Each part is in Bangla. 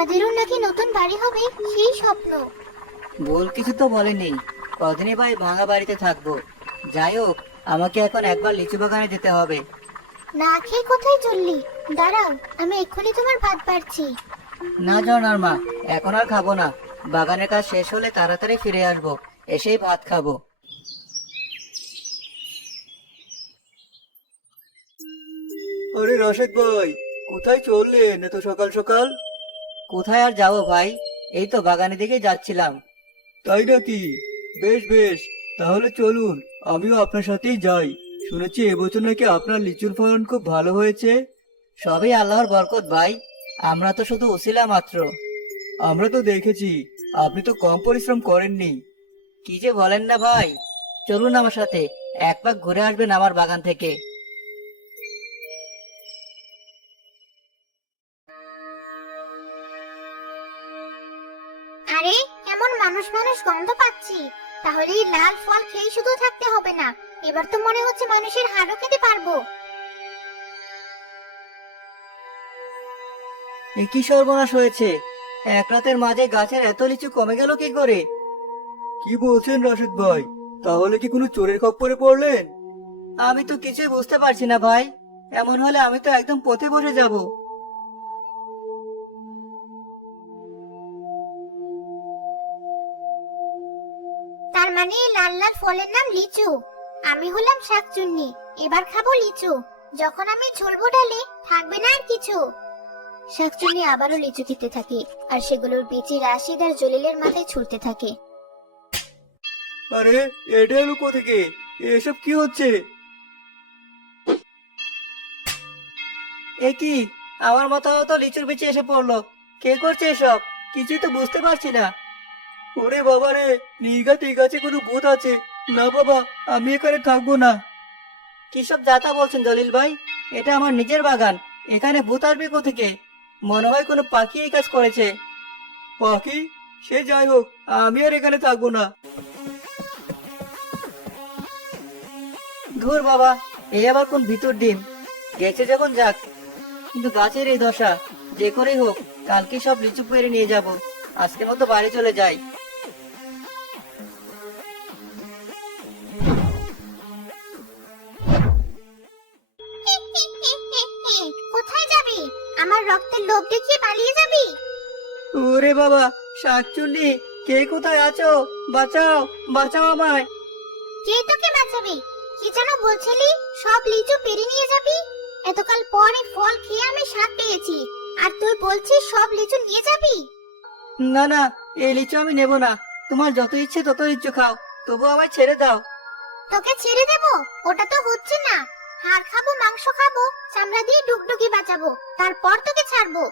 আমাদেরও নাকি নতুন বাড়ি হবে সেই স্বপ্ন। ভুল কিছু তো বলেনি। কদিনই ভাই ভাঙা বাড়িতে থাকবো। যাই হোক, আমাকে এখন একবার লিচু বাগানে যেতে হবে। না খেয়ে কোথায় চললি? দাঁড়াও, আমি এক্ষুনি তোমার ভাত বাড়ছি। না ঝর্ণার মা, এখন আর খাবো না। বাগানের কাজ শেষ হলে তাড়াতাড়ি ফিরে আসবো, এসেই ভাত খাবো। আরে রাশেদ ভাই, কোথায় চললেন এত সকাল সকাল? কোথায় আর যাবো ভাই, এই তো বাগানের দিকে যাচ্ছিলাম। তাই নাকি? বেশ বেশ, তাহলে চলুন, আমিও আপনার সাথেই যাই। শুনেছি এবছর নাকি আপনার লিচুর ফলন খুব ভালো হয়েছে। সবই আল্লাহর বরকত ভাই, আমরা তো শুধু উছিলা মাত্র। আমরা তো দেখেছি, আপনি তো কম পরিশ্রম করেননি। কি যে বলেন না ভাই, চলুন আমার সাথে, এক পাক ঘুরে আসবেন আমার বাগান থেকে। আরে, এমন মানুষ মানুষ গন্ধ পাচ্ছি। তাহলে এই লাল ফল খেয়ে শুধু থাকতে হবে না, এবার তো মনে হচ্ছে মানুষের হাড়ও খেতে পারবো। এ কি সর্বনাশ হয়েছে! এক রাতের মাঝে গাছের এত লিচু কমে গেল কি করে? কি বলছেন রাশেদ ভাই? তাহলে কি কোনো চোরের খপ্পরে পড়লেন? আমি তো কিছুই বুঝতে পারছি না ভাই। এমন হলে আমি তো একদম পথে বসে যাব। তার মানে এই লাল লাল ফলের নাম লিচু। আমি হলাম শাকচুন্নি, এবার খাবো লিচু। যখন আমি ঝুলবো ডালে, থাকবে না আর কিছু। শাকচুন্নি আবারও লিচু খেতে থাকে, আর সেগুলোর বিচি রাশিদ আর জলিলের মাথায় ছুলতে থাকে। আরে, এটা এলো কোথেকে? এসব কি হচ্ছে? এ কি, আমার মাথাও তো লিচুর বিচি এসে পড়লো। কে করছে এসব? কিছুই তো বুঝতে পারছি না। ওরে বাবা রে, নির্ঘাত এই গাছে কোনো ভূত আছে। না বাবা, আমি এখানে থাকবো না। কিসব যাতা বলছেন জলিল ভাই? এটা আমার নিজের বাগান, এখানে ভূত আসবে কোথেকে? মনে হয় কোনো পাখি এই কাজ করেছে। পাখি? সে যাই হোক, আমি আর এখানে থাকবো না। ধুর বাবা, এই আবার কোন ভিতর ডিম! গেছে যখন যাক, কিন্তু গাছের এই দশা, যে করেই হোক কালকে সব লিচু পেড়ে নিয়ে যাব। আজকের মতো বাড়ি চলে যাই। কোথায় যাবি? আমার রক্তের লোভ দেখিয়ে পালিয়ে যাবি? ওরে বাবা, শাকচুন্নি, কে কোথায় আছো? বাঁচাও, বাঁচাও আমায়! কে তোকে বাঁচাবে? কি যেন বলছিলি, সব লিচু পেরে নিয়ে যাবি? এতকাল পরে ফল খেয়ে আমি স্বাদ পেয়েছি, আর তুই বলছিস সব লিচু নিয়ে যাবি? না না, এই লিচু আমি নেব না। তোমার যত ইচ্ছে তত লিচু খাও, তবু আমায় ছেড়ে দাও। তোকে ছেড়ে দেব? ওটা তো হচ্ছে না। হাড় খাবো, মাংস খাবো, চামড়া দিয়ে ডুগডুগি বাঁচাবো, তারপর তোকে ছাড়বো।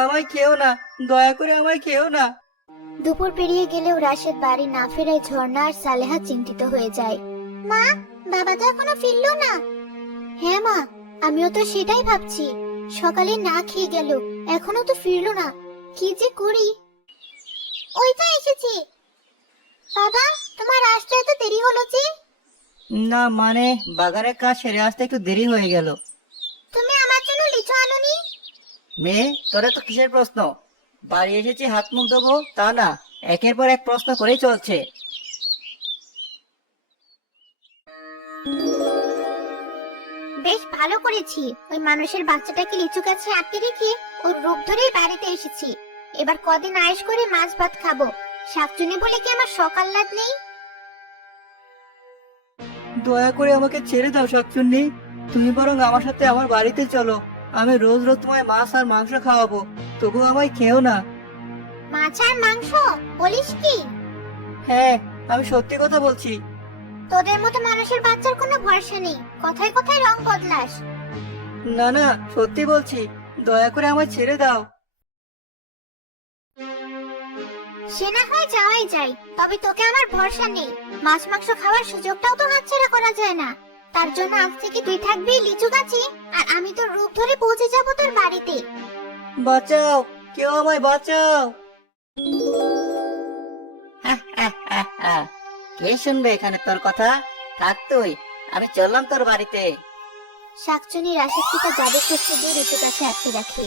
আমায় খেও না, দয়া করে আমায় খেও না। দুপুর পেরিয়ে গেলেও রাশেদ বাড়ি না ফেরায় ঝর্ণা আর সালেহা চিন্তিত হয়ে যায়। মা, বাবা তো এখনো ফিরলো না। হ্যাঁ মা, আমিও তো সেটাই ভাবছি। সকালে না খেয়ে গেল, এখনো তো ফিরলো না। কি যে করি। ওই তো এসেছে। বাবা, তোমার আসতে এত দেরি হলো যে? না মানে, বাগানের কাজ সেরে আসতে একটু দেরি হয়ে গেল। তুমি আমার জন্য লিচু আনোনি? মেয়ে, তোরা তো কিসের প্রশ্ন? বাড়ি এসেছি হাত মুখ ধোবো তা না, একের পর এক প্রশ্ন করেই চলছে। বেশ ভালো করেছি, ওই মানুষের বাচ্চাটাকে লিচু গাছে আটকে রেখে ওর রূপ ধরেই বাড়িতে এসেছি। এবার কদিন আয়েশ করে মাছ ভাত খাবো। শাকচুনি বলে কি আমার সকাল লাগ নেই? দয়া করে আমাকে ছেড়ে দাও শাকচুন্নি। তুমি বরং আমার সাথে আমার বাড়িতে চলো। আমি রোজ রোজ তোমায় মাছ আর মাংস খাওয়াবো, তবু আমায় খেও না। মাছ আর মাংস? বলিস কি? হ্যাঁ, আমি সত্যি কথা বলছি। তোদের মতো মানুষের বাচ্চার কোনো ভরসা নেই, কথায় কথায় রং বদলাস। না না, সত্যি বলছি, দয়া করে আমায় ছেড়ে দাও। সে না হয় যাওয়াই যায়, তবে তোকে আমার ভরসা নেই। মাছ মাংস খাওয়ার সুযোগটাও তো হাতছাড়া করা যায় না। তার জন্য আজ থেকে তুই থাকবি লিচু গাছে, আর আমি তোর রূপ ধরে পৌঁছে যাব তোর বাড়িতে। বাঁচাও, কেউ আমায় বাঁচাও! কে শুনবে এখানে তোর কথা? থাক তুই, আমি চললাম তোর বাড়িতে। শাকচুনি রাশেদকে তার জাদু শক্তি দিয়ে লিচু গাছে আটকে রাখে।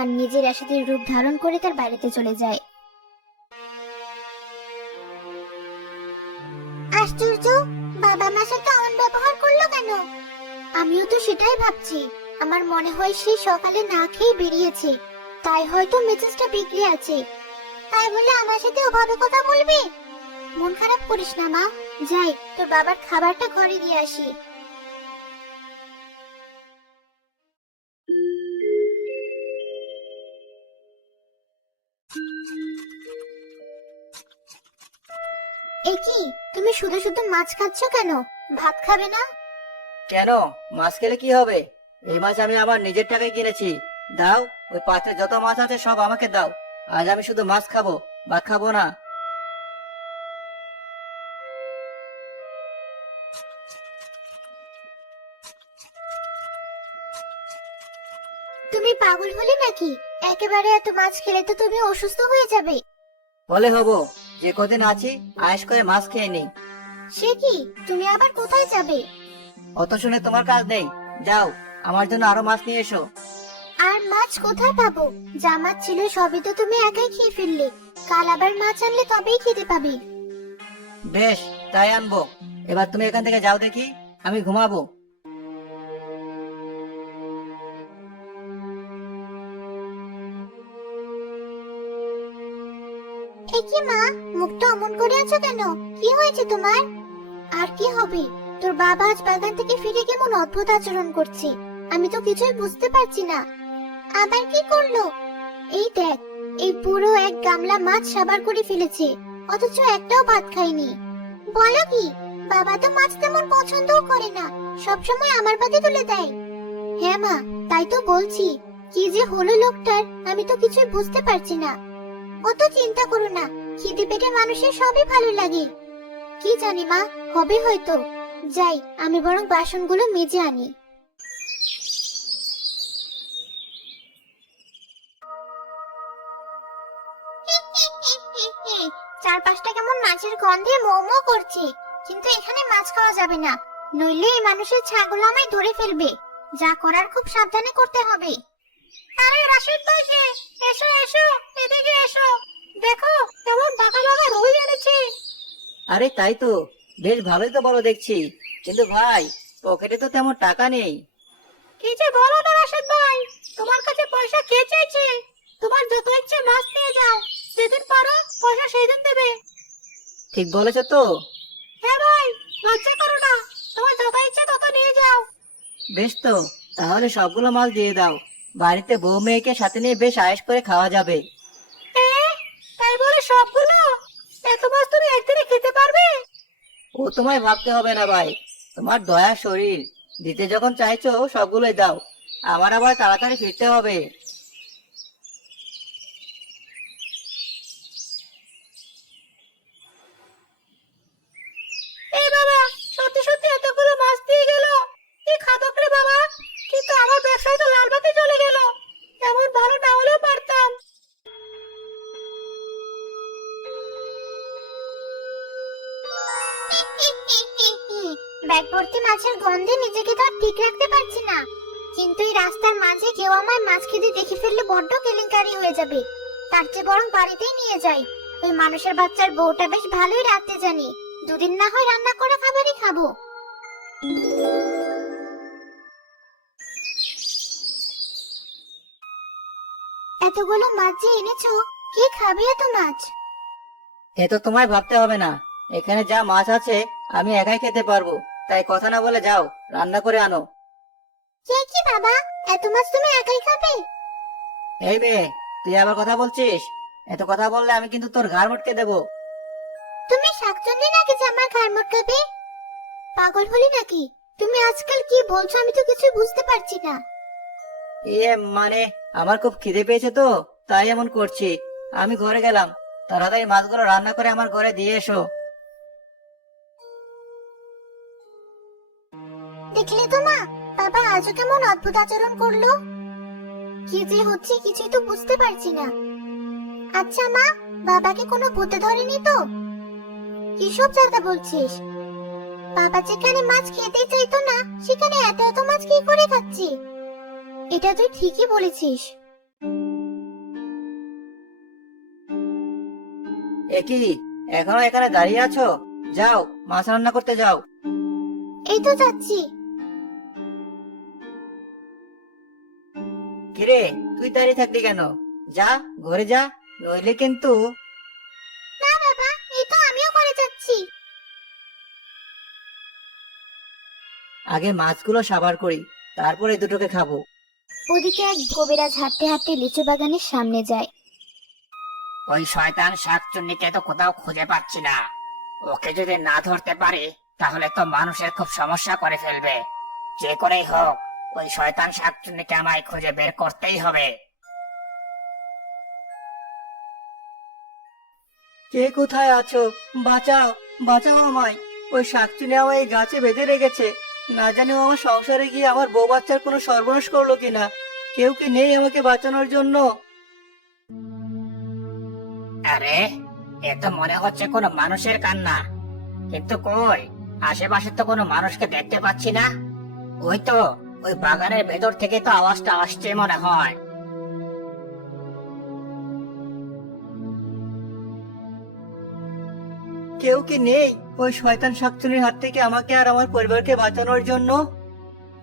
আর নিজের রাশেদের রূপ ধারণ করে তার বাড়িতে চলে যায়। আশ্চর্য, বাবা আমার সাথে অন ব্যবহার করলো কেন? আমিও তো সেটাই ভাবছি। আমার মনে হয় সে সকালে না খেয়ে বেরিয়েছে, তাই হয়তো মেজাজটা বিগড়ে আছে। তাই বলে আমার সাথে ওভাবে কথা বলবি? মন খারাপ করিস না মা, যাই তোর বাবার খাবারটা ঘরে দিয়ে আসি। এ কি, তুমি শুধু শুধু মাছ খাচ্ছ কেন? ভাত খাবে না? কেন, মাছ খেলে কি হবে? এই মাছ আমি আমার নিজের টাকায় কিনেছি। দাও, ওই পাত্রে যত মাছ আছে সব আমাকে দাও। আজ আমি শুধু মাছ খাবো, ভাত খাবো না। তুমি পাগল হলে নাকি? একেবারে এত মাছ খেলে তো তুমি অসুস্থ হয়ে যাবে। বলে হব, যে কদিন আছি আয়েশ করে মাছ খেয়ে নেই। সে কি, তুমি আবার কোথায় যাবে? অত শুনে তোমার কাজ নেই, যাও আমার জন্য আরো মাছ নিয়ে এসো। আর মাছ কোথায় পাবো? যা মাছ ছিল সবই তো তুমি একাই খেয়ে ফেললে। কাল আবার মাছ আনলে তবেই খেতে পাবে। বেশ, তাই আনবো। এবার তুমি এখান থেকে যাও দেখি, আমি ঘুমাবো। এ কি মা, মুখটা অমন করে আছো কেন? কি হয়েছে তোমার? আর কি হবে, তোর বাবা আজ বাগান থেকে ফিরে কেমন অদ্ভুত আচরণ করছে। আমি তো কিছুই বুঝতে পারছি না। আবার কি করলো? এই দেখ, এই পুরো এক গামলা মাছ সাবার করে ফেলেছে, অথচ একটাও ভাত খায়নি। বলো কি, বাবা তো মাছ তেমন পছন্দও করে না, সবসময় আমার পাতে তুলে দেয়। হ্যাঁ মা, তাই তো বলছি, কি যে হলো লোকটার, আমি তো কিছুই বুঝতে পারছি না। অত চিন্তা করো না, খিদে পেটে মানুষের সবই ভালো লাগে। কি জানি মা, হবে হয়তো। যাই, আমি বরং বাসনগুলো মেজে আনি। চারপাশটা কেমন মাছের গন্ধে মো মো করছে, কিন্তু এখানে মাছ খাওয়া যাবে না, নইলে এই মানুষের ছাগল আমায় ধরে ফেলবে। যা করার খুব সাবধানে করতে হবে। আরে রাশিদ ভাই যে, এসো এসো, এদিকে এসো। দেখো কেমন বাঁকা বাঁকা রুই এনেছে। আরে তাই তো, বেশ ভালোই তো বড় দেখছি, কিন্তু ভাই পকেটে তো তেমন টাকা নেই। কি যে বলো না রাশিদ ভাই, তোমার কাছে পয়সা কে চাইছে? তোমার যত ইচ্ছে মাছ নিয়ে যাও, যেদিন পারো পয়সা সেই দিন দেবে। ঠিক বলেছো তো? হ্যাঁ ভাই, লজ্জা করো না, তোমার যত ইচ্ছে তত নিয়ে যাও। বেশ তো, তাহলে সবগুলো মাছ দিয়ে দাও। বাড়িতে বউ মেয়েকে সাথে নিয়ে বেশ আয়েশ করে খাওয়া যাবে। তাই বলে সবগুলো? এত মাছ তুমি একদিনে খেতে পারবে? ও তোমায় ভাবতে হবে না ভাই, তোমার দয়া শরীর, দিতে যখন চাইছো সবগুলোই দাও। আমার আবার তাড়াতাড়ি ফিরতে হবে। এই বাবা, সত্যি সত্যি এতগুলো মাছ দিয়ে গেল। কি খাদক রে বাবা, কিন্তু আমার ব্যবসায় তো লাল বাতি জ্বলে গেল। এমন ভালো না হলেও পারতাম। ব্যাগ ভর্তি মাছের গন্ধে নিজেকে তো আর ঠিক রাখতে পারছি না, কিন্তু এই রাস্তার মাঝে কেউ আমায় মাছ খেতে দেখে ফেললে বড্ড কেলেঙ্কারি হয়ে যাবে। তার চেয়ে বরং বাড়িতেই নিয়ে যাই। ওই মানুষের বাচ্চার বউটা বেশ ভালোই রাঁধতে জানি, দুদিন না হয় রান্না করা খাবারই খাবো। এতগুলো মাছ যে এনেছো, কে খাবে এত মাছ? এ তো তোমায় ভাবতে হবে না, এখানে যা মাছ আছে আমি একাই খেতে পারবো। তাই কথা না বলে যাও, রান্না করে আনো। কে কি বাবা, এত মাছ তুমি একাই খাবে? এই মেয়ে, তুই আবার কথা বলছিস? এত কথা বললে আমি কিন্তু তোর ঘাড় মটকে দেবো। তুমি শাকচুন্নি নাকি যে আমার ঘাড় মটকাবে? পাগল হলি নাকি? তুমি আজকাল কি বলছো আমি তো কিছু বুঝতে পারছি না। ইয়ে মানে, আমার খুব খিদে পেয়েছে তো, তাই এমন করছি। আমি ঘরে গেলাম, তাড়াতাড়ি মাছগুলো রান্না করে আমার ঘরে দিয়ে এসো। দেখলে তো মা, বাবা আজও কেমন অদ্ভুত আচরণ করলো। কি যে হচ্ছে কিছুই তো বুঝতে পারছি না। আচ্ছা মা, বাবাকে কোনো ভূতে ধরেনি তো? কিসব জায়গা বলছিস? বাবা যেখানে মাছ খেতে চাইতো না, সেখানে এত এত মাছ কি করে খাচ্ছি? এটা তুই ঠিকই বলেছিস। এ কি, এখনো এখানে দাঁড়িয়ে আছো? যাও, মাছ রান্না করতে যাও। এই তো যাচ্ছি। কিরে, তুই দাঁড়িয়ে থাকলি কেন? যা, ঘরে যা, নইলে কিন্তু। না বাবা, এই তো আমিও করে যাচ্ছি। আগে মাছগুলো সাবার করি, তারপরে দুটোকে খাবো। ওদিকে এক কবিরাজ হাঁটতে হাঁটতে লিচু বাগানের সামনে যায়। ওই শয়তান শাকচুন্নিকে তো কোথাও খুঁজে পাচ্ছি না। ওকে যদি না ধরতে পারি তাহলে তো মানুষের খুব সমস্যা করে ফেলবে। যে করেই হোক ওই শয়তান শাকচুন্নিকে আমায় খুঁজে বের করতেই হবে। কে কোথায় আছো? বাঁচাও, বাঁচাও আমায়। ওই শাকচুনি আমায় এই গাছে বেঁধে রেখেছে। না জানি ও আমার সংসারে গিয়ে আমার বউ বাচ্চার কোনো সর্বনাশ করলো কিনা। কেউ কি নেই আমাকে বাঁচানোর জন্য? আরে, এ তো মনে হচ্ছে কোনো মানুষের কান্না, কিন্তু কই, আশেপাশে তো কোনো মানুষকে দেখতে পাচ্ছি না। ওই তো, ওই বাগানের ভেতর থেকে তো আওয়াজটা আসছে মনে হয়। কেউ কি নেই ওই শয়তান শাকচুনির হাত থেকে আমাকে আর আমার পরিবারকে বাঁচানোর জন্য?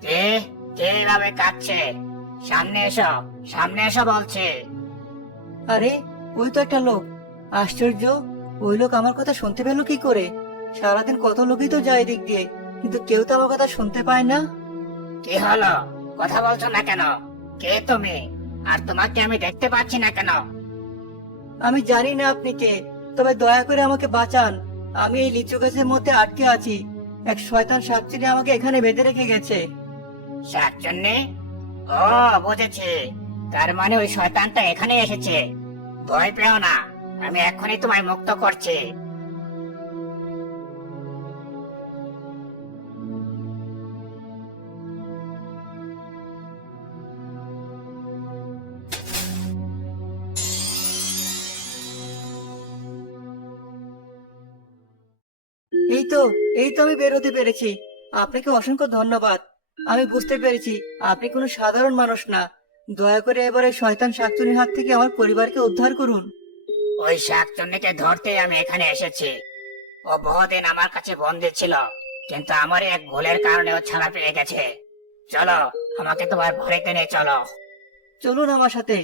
কে কে এভাবে কাঁদছে? সামনে এসো, সামনে এসো বলছে। আরে, ওই তো একটা লোক। আশ্চর্য, ওই লোক আমার কথা শুনতে পেল কি করে? সারাদিন কত লোকই তো যায় দিক দিয়ে, কিন্তু কেউ তো আমার কথা শুনতে পায় না। কি হলো, কথা বলছো না কেন? কে তুমি? আর তোমাকে আমি দেখতে পাচ্ছি না কেন? আমি জানি না আপনি কে, তবে দয়া করে আমাকে বাঁচান। আমি এই লিচু গাছের মধ্যে আটকে আছি। এক শয়তান শাকচুনি আমাকে এখানে বেঁধে রেখে গেছে। শাকচুন্নি? ও, বুঝেছি। তার মানে ওই শয়তানটা এখানে এসেছে। ভয় পেও না, আমি এখনই তোমায় মুক্ত করছি। এই তো, এই তো আমি বেরোতে পেরেছি। আপনাকে অসংখ্য ধন্যবাদ। আমি বুঝতে পেরেছি আপনি কোনো সাধারণ মানুষ না। দয়া করে এবারে শয়তান শাকচুনির হাত থেকে আমার পরিবারকে উদ্ধার করুন। ওই শাকচুন্নিকে ধরতেই আমি এখানে এসেছি। ও বহুদিন আমার কাছে বন্দী ছিল, কিন্তু আমার এক ভুলের কারণে ও ছাড়া পেয়ে গেছে। চলো, আমাকে তোমার বাড়িতে নিয়ে চলো। চলুন আমার সাথে।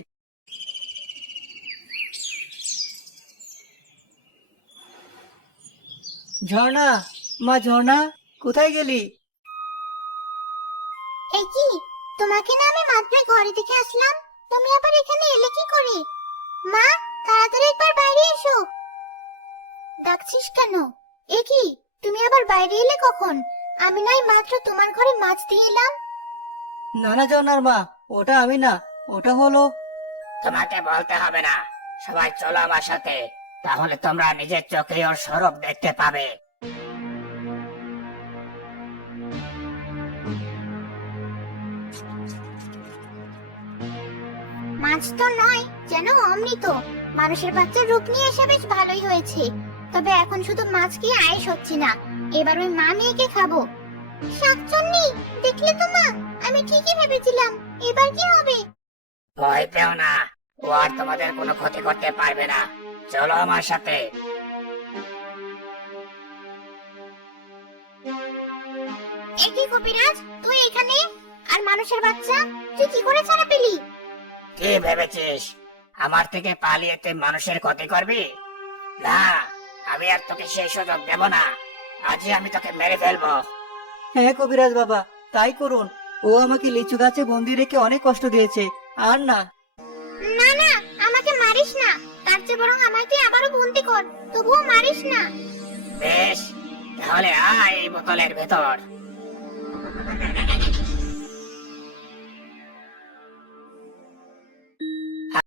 ঝর্ণা, মা ঝর্ণা, কোথায় গেলি? এই কি, তোমাকে না আমি মাত্র ঘরে থেকে আসলাম, তুমি আবার এখানে এলে কি করে? মা, তাড়াতাড়ি একবার বাইরে এসো। ডাকছিস কেন? এ কি, তুমি আবার বাইরে এলে কখন? আমি নাই মাত্র তোমার ঘরে মাছ দিয়ে এলাম। নানা ঝর্ণার মা, ওটা আমি না, ওটা হলো। তোমাকে বলতে হবে না, সবাই চলো আমার সাথে, তাহলে তোমরা নিজের চোখে ওর স্বরূপ দেখতে পাবে। মাছ তো নয়, যেন অমৃত। মানুষের বাচ্চার রূপ নিয়ে এসে বেশ ভালোই হয়েছে। তবে এখন শুধু মাছ খেয়ে আয়েশ হচ্ছে না, এবার ওই মা মেয়েকে খাবো। শাকচুন্নি, দেখলে তো মা, আমি ঠিকই ভেবেছিলাম। এবার কি হবে? ভয় পেও না, ও আর তোমাদের কোনো ক্ষতি করতে পারবে না। চলো আমার সাথে। এই কি কবিরাজ, তুই এখানে? আর মানুষের বাচ্চা তুই কি করে ছাড়া পেলি? কি ভেবেছিস আমার থেকে পালিয়ে তুই মানুষের ক্ষতি করবি? না, আমি আর তোকে সেই সুযোগ দেব না। আজই আমি তোকে মেরে ফেলবো। হ্যাঁ কবিরাজ বাবা, তাই করুন। ও আমাকে লিচু গাছে বন্দি রেখে অনেক কষ্ট দিয়েছে। আর না। না না, আমাকে মারিস না। তার চেয়ে বরং আমাকে তুই আবারও বন্দি কর, তবুও মারিস না। বেশ, তাহলে আয় এই বোতলের ভেতর।